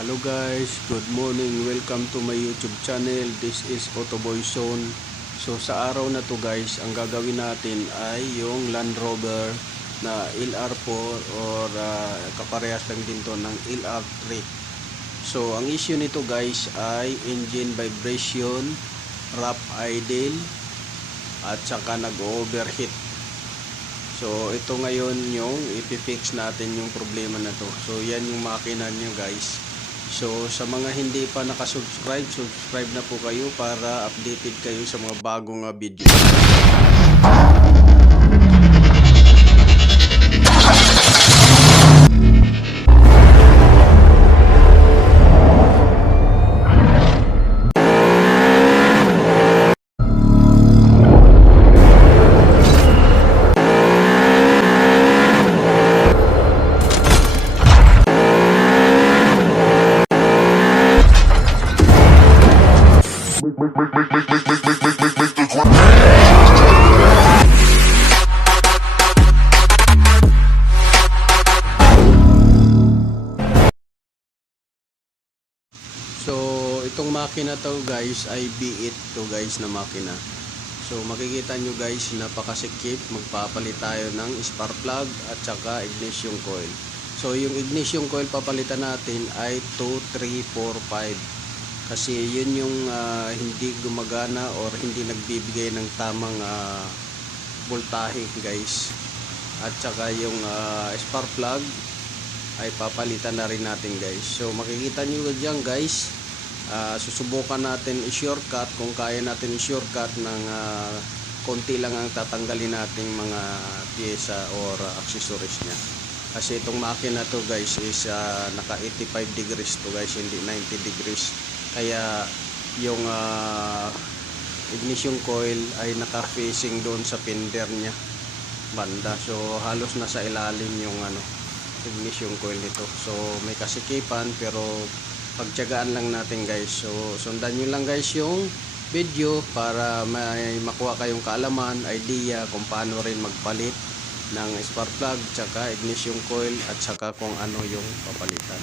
Hello guys, good morning. Welcome to my YouTube channel. This is Autoboy Zone. So sa araw na to guys, ang gagawin natin ay yung Land Rover na LR4 or kaparehas lang din to ng LR3. So ang issue nito guys ay engine vibration, rough idle at saka nag-overheat. So ito ngayon yung ipifix natin yung problema na to. So yan yung makina nyo guys. So sa mga hindi pa nakasubscribe, subscribe na po kayo para updated kayo sa mga bagong video. So itong makina to guys ay B8 to guys na makina. So makikita nyo guys, napakasikip. Magpapalit tayo ng spark plug at saka ignition coil. So yung ignition coil papalitan natin ay 2, 3, 4, 5 kasi yun yung hindi gumagana or hindi nagbibigay ng tamang voltahe guys. At saka yung spark plug ay papalitan na rin natin guys. So makikita nyo dyan guys, susubukan natin i-shortcut kung kaya natin i-shortcut ng konti lang ang tatanggalin nating mga pyesa or accessories nya. Kasi itong makina to guys is naka 85 degrees to guys, hindi 90 degrees. Kaya yung ignition coil ay naka facing doon sa fender nya banda. So halos nasa ilalim yung ignition coil nito. So may kasikipan pero pagtiyagaan lang natin guys. So sundan nyo lang guys yung video para may makuha kayong kaalaman, idea kung paano rin magpalit ng spark plug, tsaka ignition coil at saka kung ano yung papalitan.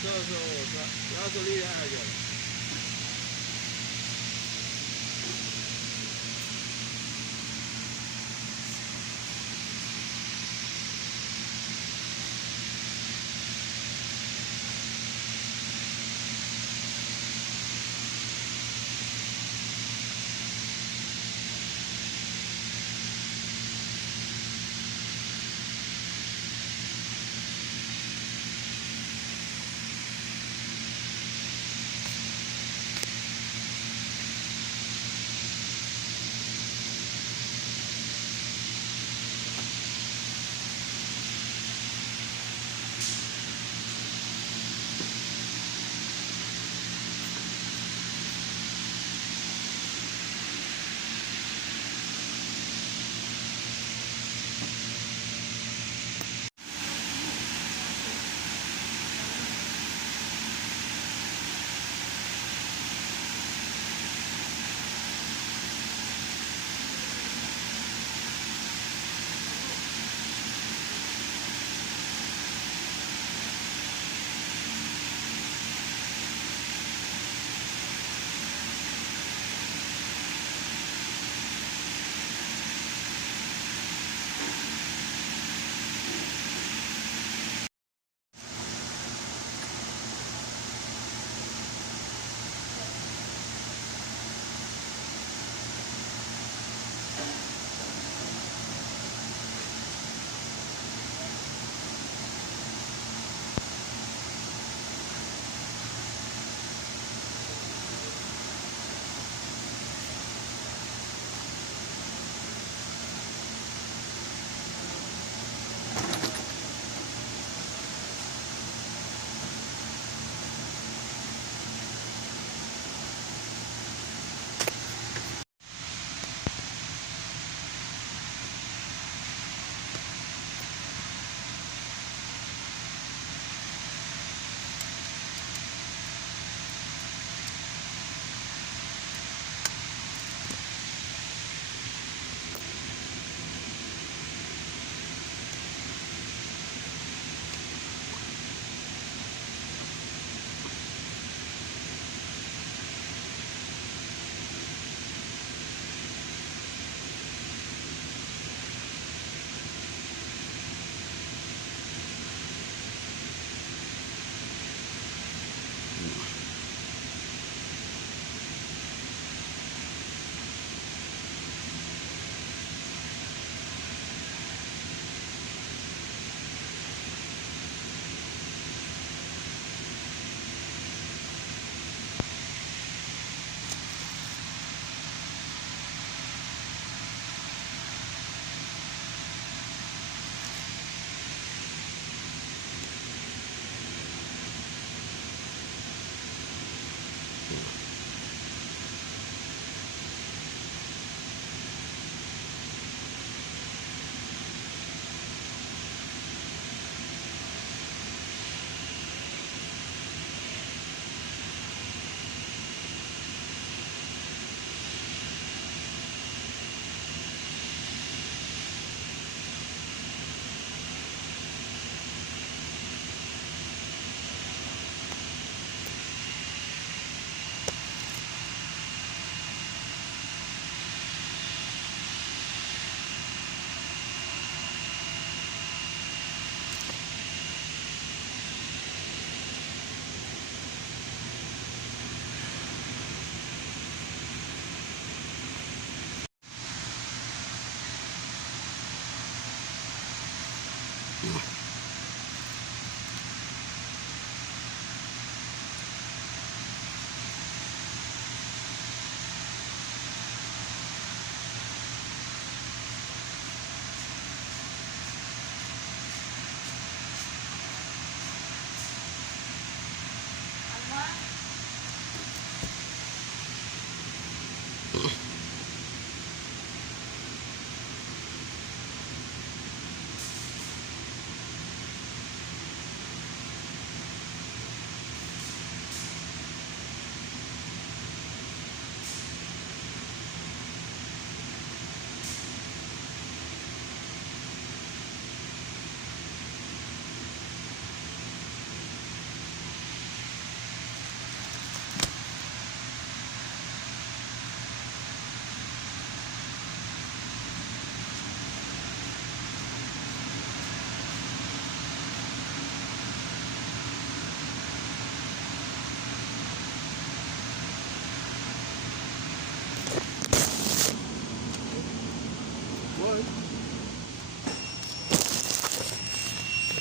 そうそうガソリンあるじゃん。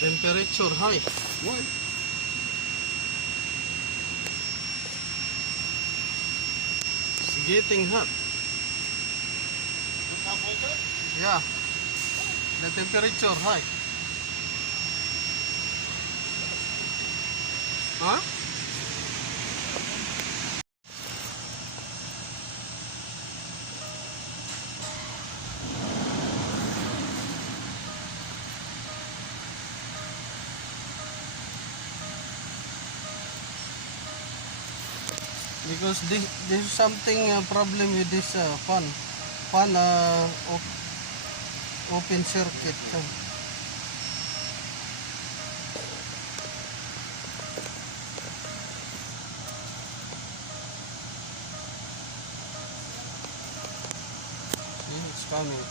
Temperature high. Why? It's getting hot. Yeah. The temperature high. Huh? Because this is something problem with this fan open circuit. See, it's coming.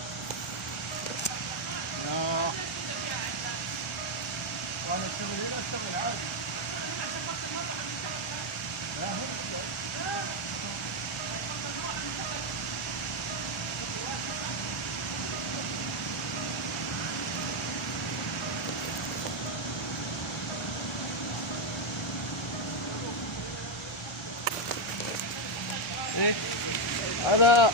No. وانا اشتغل هنا اشتغل عادي. هذا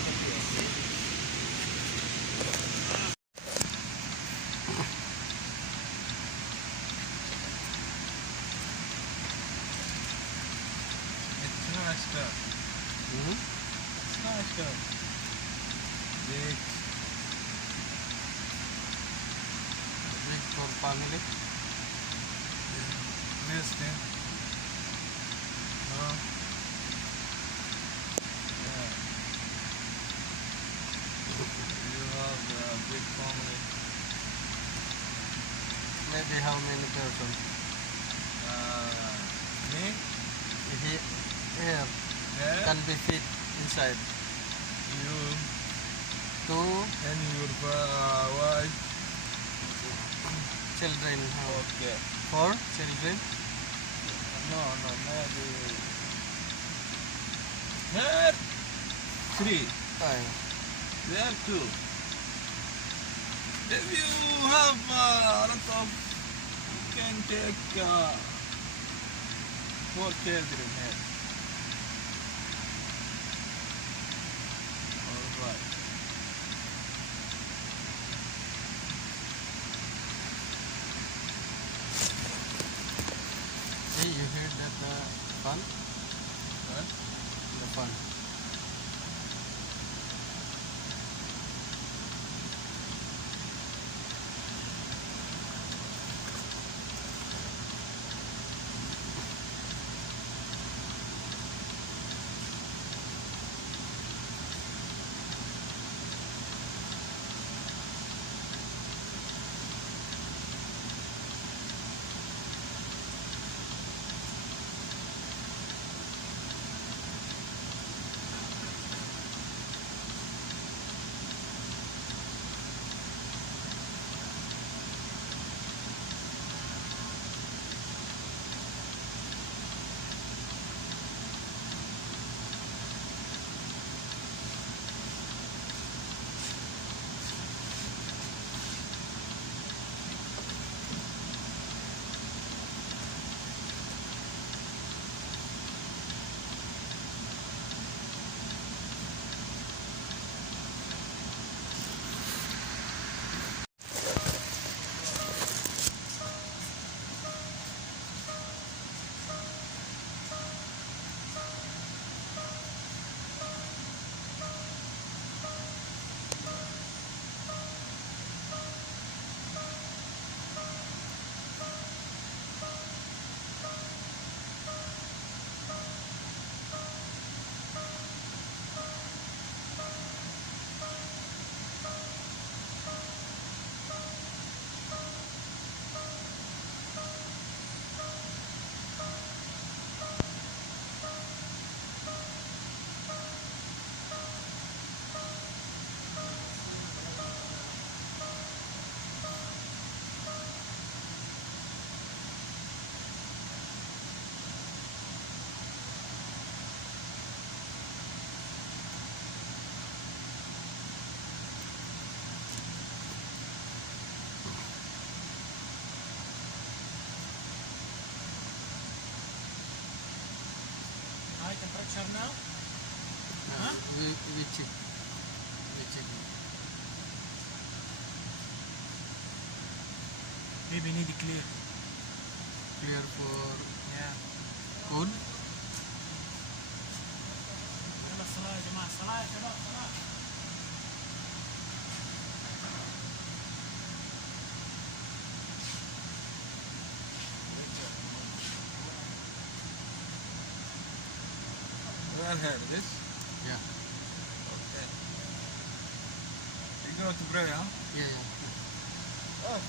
It's nice stuff. It's nice stuff. Big. big for family. Nesting. No. Yeah. You have a big family. Maybe how many person? Me? Here Yeah. can be fit inside. You Two and your wife. children. Okay. Four children. No, maybe. There. Three. Five. There two. If you have a lot of, you can take 4 children here. Alright. Hey, you heard that fun? Huh? The fun. temperature now? Huh? We check. We check. Maybe need it clear. Clear for Yeah. cold. يلا الصلاة يا جماعة، الصلاة يا شباب، الصلاة. Well, here it is. Yeah. Okay. You're going to pray, huh? Yeah, yeah. Oh.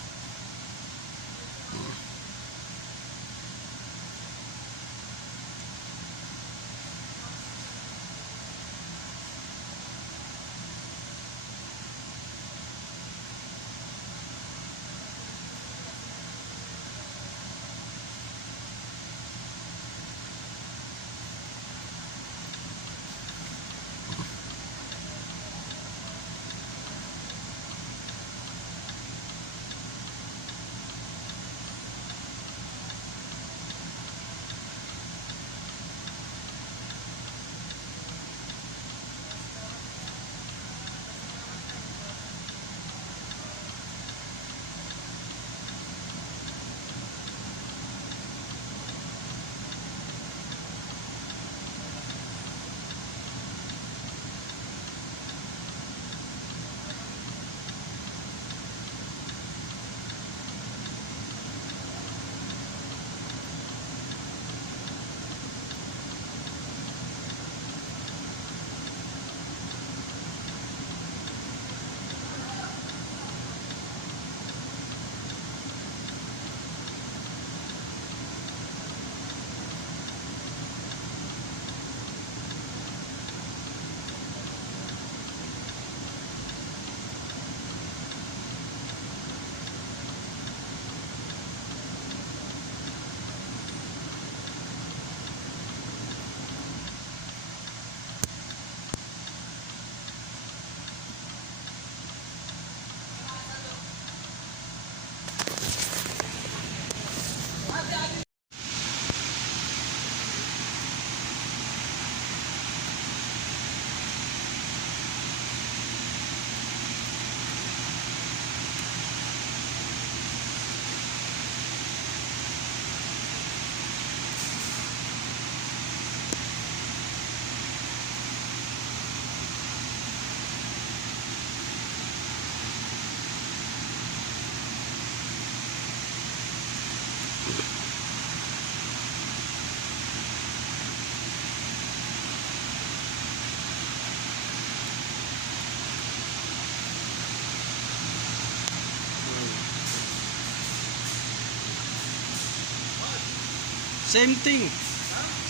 Same thing.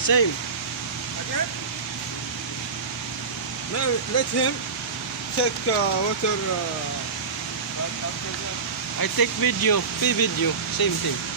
Same. Again? No, let him check water after that. I take video. Video. Same thing.